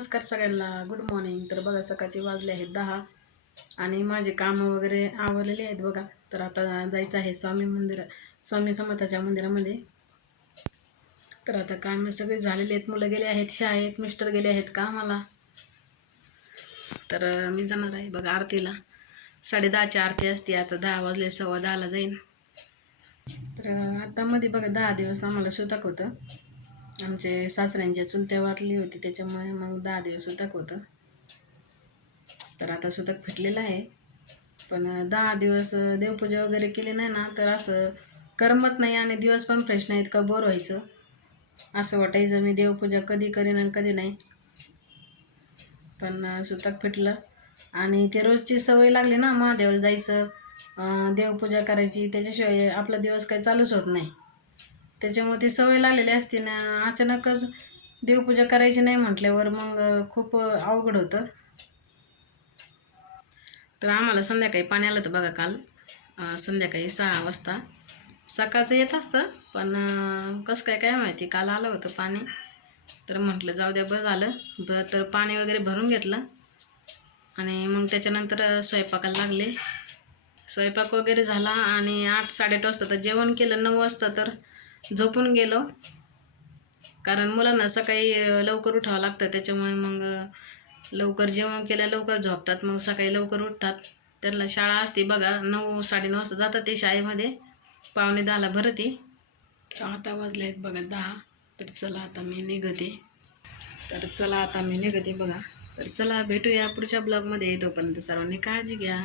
नमस्कार सगळ्यांना. Good morning तर बघा सकाळचे वाजले आहेत दहा आणि माझे कामं वगैरे आवरलेले आहेत बघा. तर आता जायचं आहे स्वामी मंदिर स्वामी समर्थाच्या मंदिरामध्ये. तर आता काम सगळे झालेले आहेत. मुलं गेले आहेत शाळेत मिस्टर गेले आहेत कामाला. तर मी जाणार आहे बघा आरतीला. साडे दहाची आरती असते. आता दहा वाजले सव्वा दहाला जाईन. तर आता मध्ये बघा दहा दिवस आम्हाला सुतक होतं. आमचे सासऱ्यांच्या चुलत्या वारली होती त्याच्यामुळे मग दहा दिवस सुतक होतं. तर आता सुतक फिटलेलं आहे. पण दहा दिवस देवपूजा वगैरे केली नाही ना तर असं करमत नाही आणि दिवस पण फ्रेश नाही इतकं बोर व्हायचं. असं वाटायचं मी देवपूजा कधी करीन आणि कधी नाही. पण सुतक फिटलं. आणि ते रोजची सवय लागली ना महादेवाला जायचं देवपूजा करायची त्याच्याशिवाय आपला दिवस काही चालूच होत नाही. त्याच्यामुळे ती सवय लागलेली असते ना अचानकच देवपूजा करायची नाही म्हटल्यावर मग खूप अवघड होतं. तर आम्हाला संध्याकाळी पाणी आलं होतं बघा काल संध्याकाळी सहा वाजता. सकाळचं येत असतं पण कसं काय काय माहिती काल आलं होतं पाणी. तर म्हटलं जाऊ द्या बरं झालं. ब तर पाणी वगैरे भरून घेतलं. आणि मग त्याच्यानंतर स्वयंपाकाला लागले. स्वयंपाक वगैरे झाला आणि आठ साडेआठ वाजता तर जेवण केलं नऊ वाजता तर झोपून गेलो. कारण मुलांना सकाळी लवकर उठावं लागतं. त्याच्यामुळे मग लवकर जेवण केल्या लवकर झोपतात. मग सकाळी लवकर उठतात. त्यांना शाळा असते बघा नऊ साडेनऊ वाजता जातात ते शाळेमध्ये. पावणे दहाला भरती. आता वाजले आहेत बघा दहा. तर चला आता मी निघते. तर चला आता मी निघते बघा. तर चला भेटूया पुढच्या ब्लॉगमध्ये. तोपर्यंत सर्वांनी काळजी घ्या.